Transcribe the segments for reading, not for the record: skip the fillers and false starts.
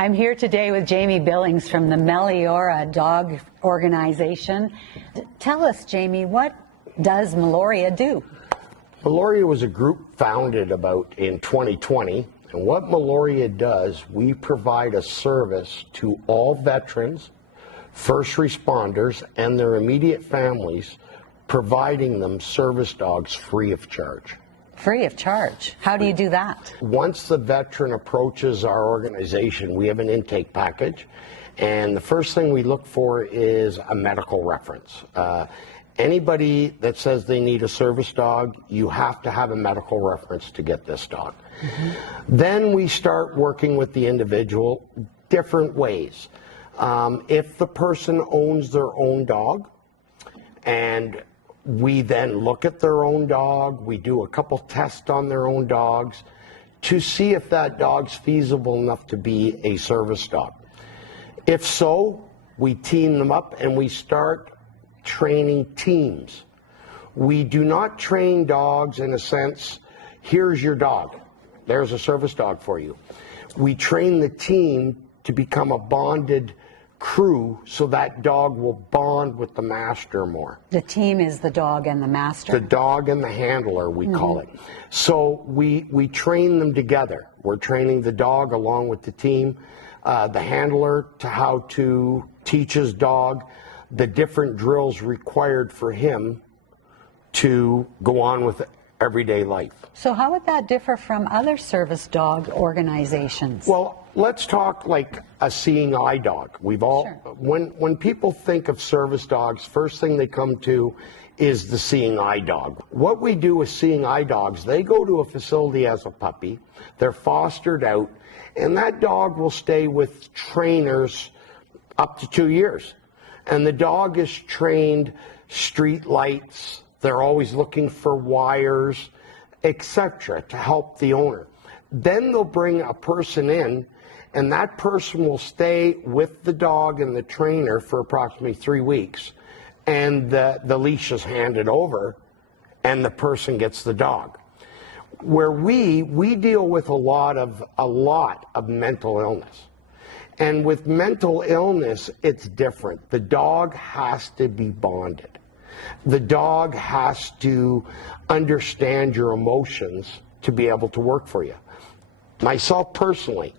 I'm here today with Jamie Billings from the Meliora Dog Organization. Tell us, Jamie, what does Meliora do? Meliora was a group founded about in 2020, and what Meliora does, we provide a service to all veterans, first responders, and their immediate families, providing them service dogs free of charge. Free of charge? How do you do that? Once the veteran approaches our organization, we have an intake package, and the first thing we look for is a medical reference. Anybody that says they need a service dog, you have to have a medical reference to get this dog. Then we start working with the individual different ways. If the person owns their own dog, and we then look at their own dog, we do a couple tests on their own dogs to see if that dog's feasible enough to be a service dog. If so, we team them up and we start training teams. We do not train dogs in a sense, here's your dog, there's a service dog for you. We train the team to become a bonded crew so that dog will bond with the master more. The team is the dog and the master? The dog and the handler, we call it. So we train them together. We're training the dog along with the team, the handler to how to teach his dog the different drills required for him to go on with everyday life. So how would that differ from other service dog organizations? Well, let's talk like a seeing eye dog. We've all, when people think of service dogs, first thing they come to is the seeing eye dog. What we do with seeing eye dogs, they go to a facility as a puppy, they're fostered out, and that dog will stay with trainers up to 2 years. And the dog is trained street lights, they're always looking for wires, etc., to help the owner. Then they'll bring a person in, and that person will stay with the dog and the trainer for approximately 3 weeks, and the leash is handed over, and the person gets the dog. Where we deal with a lot of mental illness. And with mental illness, it's different. The dog has to be bonded. The dog has to understand your emotions to be able to work for you. Myself personally,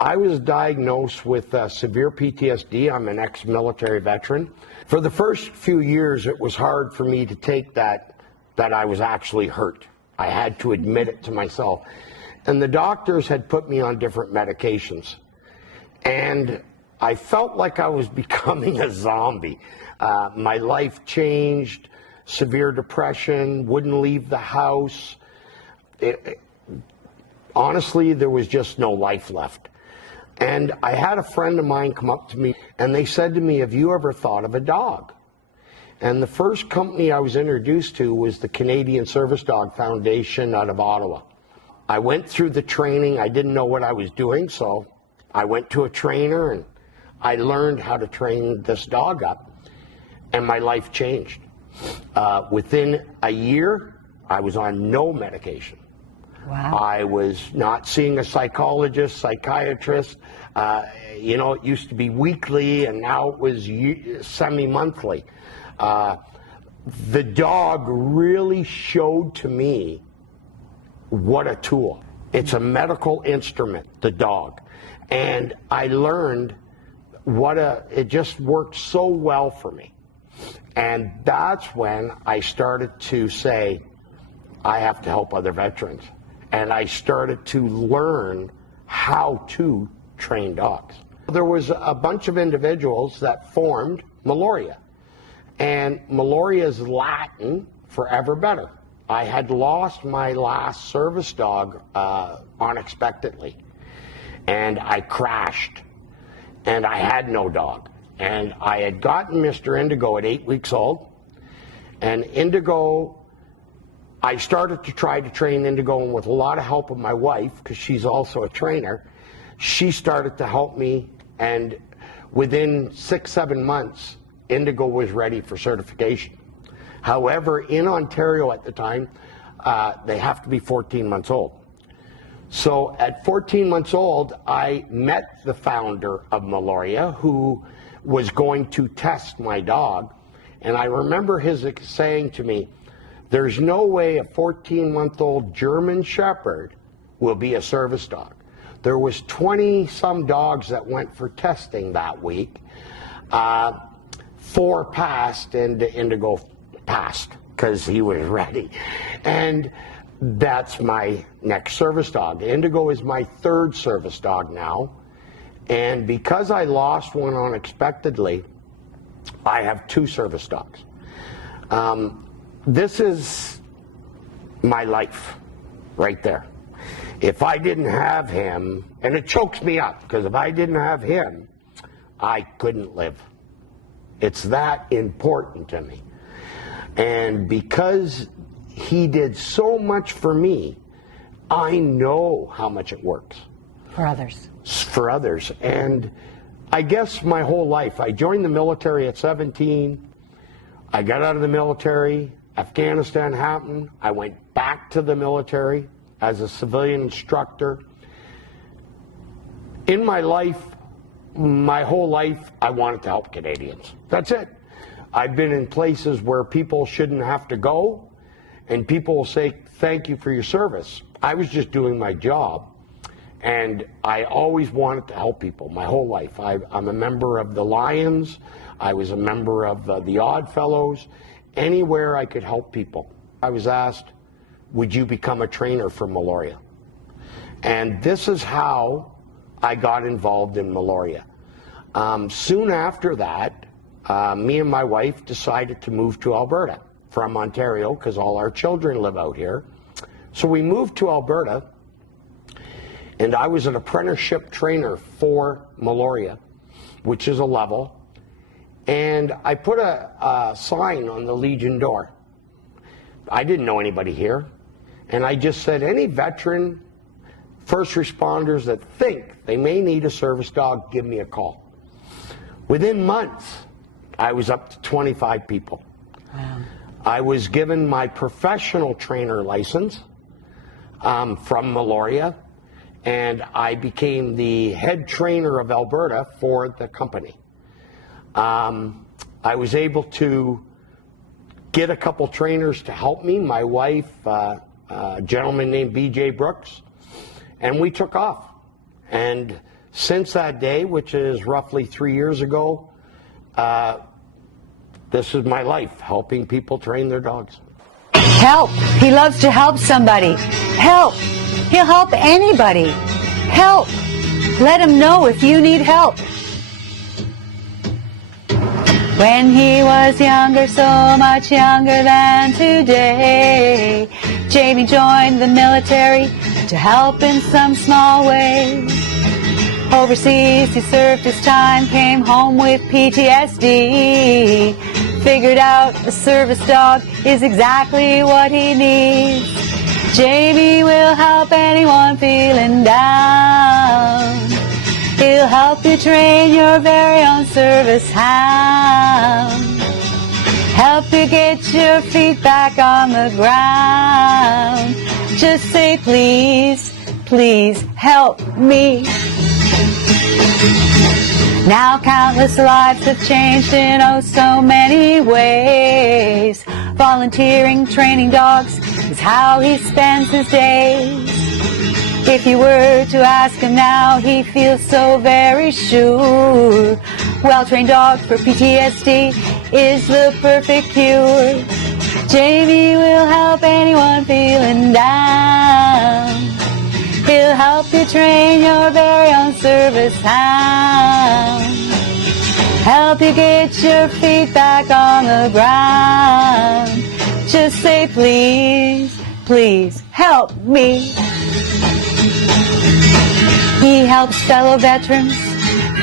I was diagnosed with severe PTSD. I'm an ex-military veteran. For the first few years, it was hard for me to take that I was actually hurt. I had to admit it to myself. And the doctors had put me on different medications. And I felt like I was becoming a zombie. My life changed, severe depression, wouldn't leave the house. Honestly, there was just no life left. And I had a friend of mine come up to me, and they said to me, have you ever thought of a dog? And the first company I was introduced to was the Canadian Service Dog Foundation out of Ottawa. I went through the training. I didn't know what I was doing, so I went to a trainer, and I learned how to train this dog up, and my life changed. Within a year, I was on no medication. Wow. I was not seeing a psychologist, psychiatrist. It used to be weekly, and now it was semi-monthly. The dog really showed to me what a tool. It's a medical instrument, the dog. And I learned it just worked so well for me. And that's when I started to say, I have to help other veterans. And I started to learn how to train dogs. There was a bunch of individuals that formed Meliora. And Meliora is Latin for ever better. I had lost my last service dog unexpectedly. And I crashed. And I had no dog. And I had gotten Mr. Indigo at 8 weeks old. And Indigo, I started to try to train Indigo, and with a lot of help of my wife, because she's also a trainer, she started to help me. And within 6-7 months, Indigo was ready for certification. However, in Ontario at the time, they have to be 14 months old. So at 14 months old, I met the founder of Meloria, who was going to test my dog. And I remember his saying to me, there's no way a 14-month-old German Shepherd will be a service dog. There was 20-some dogs that went for testing that week. 4 passed, and Indigo passed because he was ready. And that's my next service dog. Indigo is my 3rd service dog now. And because I lost one unexpectedly, I have 2 service dogs. This is my life right there. If I didn't have him, and it chokes me up, because if I didn't have him, I couldn't live. It's that important to me. And because he did so much for me, I know how much it works. For others. For others. And I guess my whole life, I joined the military at 17. I got out of the military. Afghanistan happened. I went back to the military as a civilian instructor. In my life, my whole life, I wanted to help Canadians. That's it. I've been in places where people shouldn't have to go, and people will say, thank you for your service. I was just doing my job, and I always wanted to help people my whole life. I'm a member of the Lions. I was a member of the Odd Fellows. Anywhere I could help people. I was asked, would you become a trainer for Meloria? And this is how I got involved in Meloria. Soon after that, me and my wife decided to move to Alberta from Ontario because all our children live out here. So we moved to Alberta, and I was an apprenticeship trainer for Meloria, which is a level. And I put a sign on the Legion door. I didn't know anybody here. And I just said, any veteran, first responders that think they may need a service dog, give me a call. Within months, I was up to 25 people. Wow. I was given my professional trainer license from Meloria, and I became the head trainer of Alberta for the company. I was able to get a couple trainers to help me, my wife, a gentleman named B.J. Brooks, and we took off. And since that day, which is roughly 3 years ago, this is my life, helping people train their dogs. Help. He loves to help somebody. Help. He'll help anybody. Help. Let him know if you need help. When he was younger, so much younger than today, Jamie joined the military to help in some small way. Overseas, he served his time, came home with PTSD, figured out a service dog is exactly what he needs. Jamie will help anyone feeling down. He'll help you train your very own service hound. Help you get your feet back on the ground. Just say please, please help me. Now countless lives have changed in oh so many ways. Volunteering, training dogs is how he spends his days. If you were to ask him now, he feels so very sure. Well-trained dog for PTSD is the perfect cure. Jamie will help anyone feeling down. He'll help you train your very own service hound. Help you get your feet back on the ground. Just say please, please help me. He helps fellow veterans,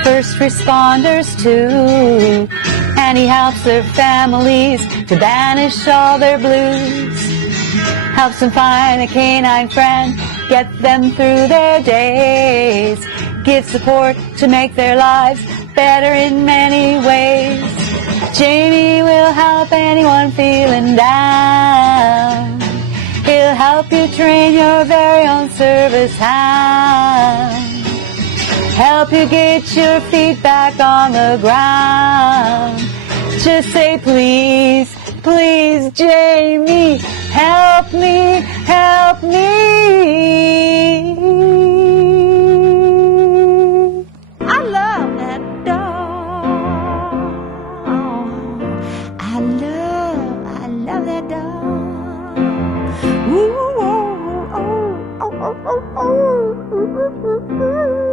first responders too, and he helps their families to banish all their blues. Helps them find a canine friend, get them through their days, give support to make their lives better in many ways. Jamie will help anyone feeling down. He'll He'll help you train your very own service hound. Help you get your feet back on the ground. Just say please, please, Jamie, help me, help me. I love that dog. I love that dog. Ooh, oh, oh, oh, oh, oh, oh, oh, oh, oh.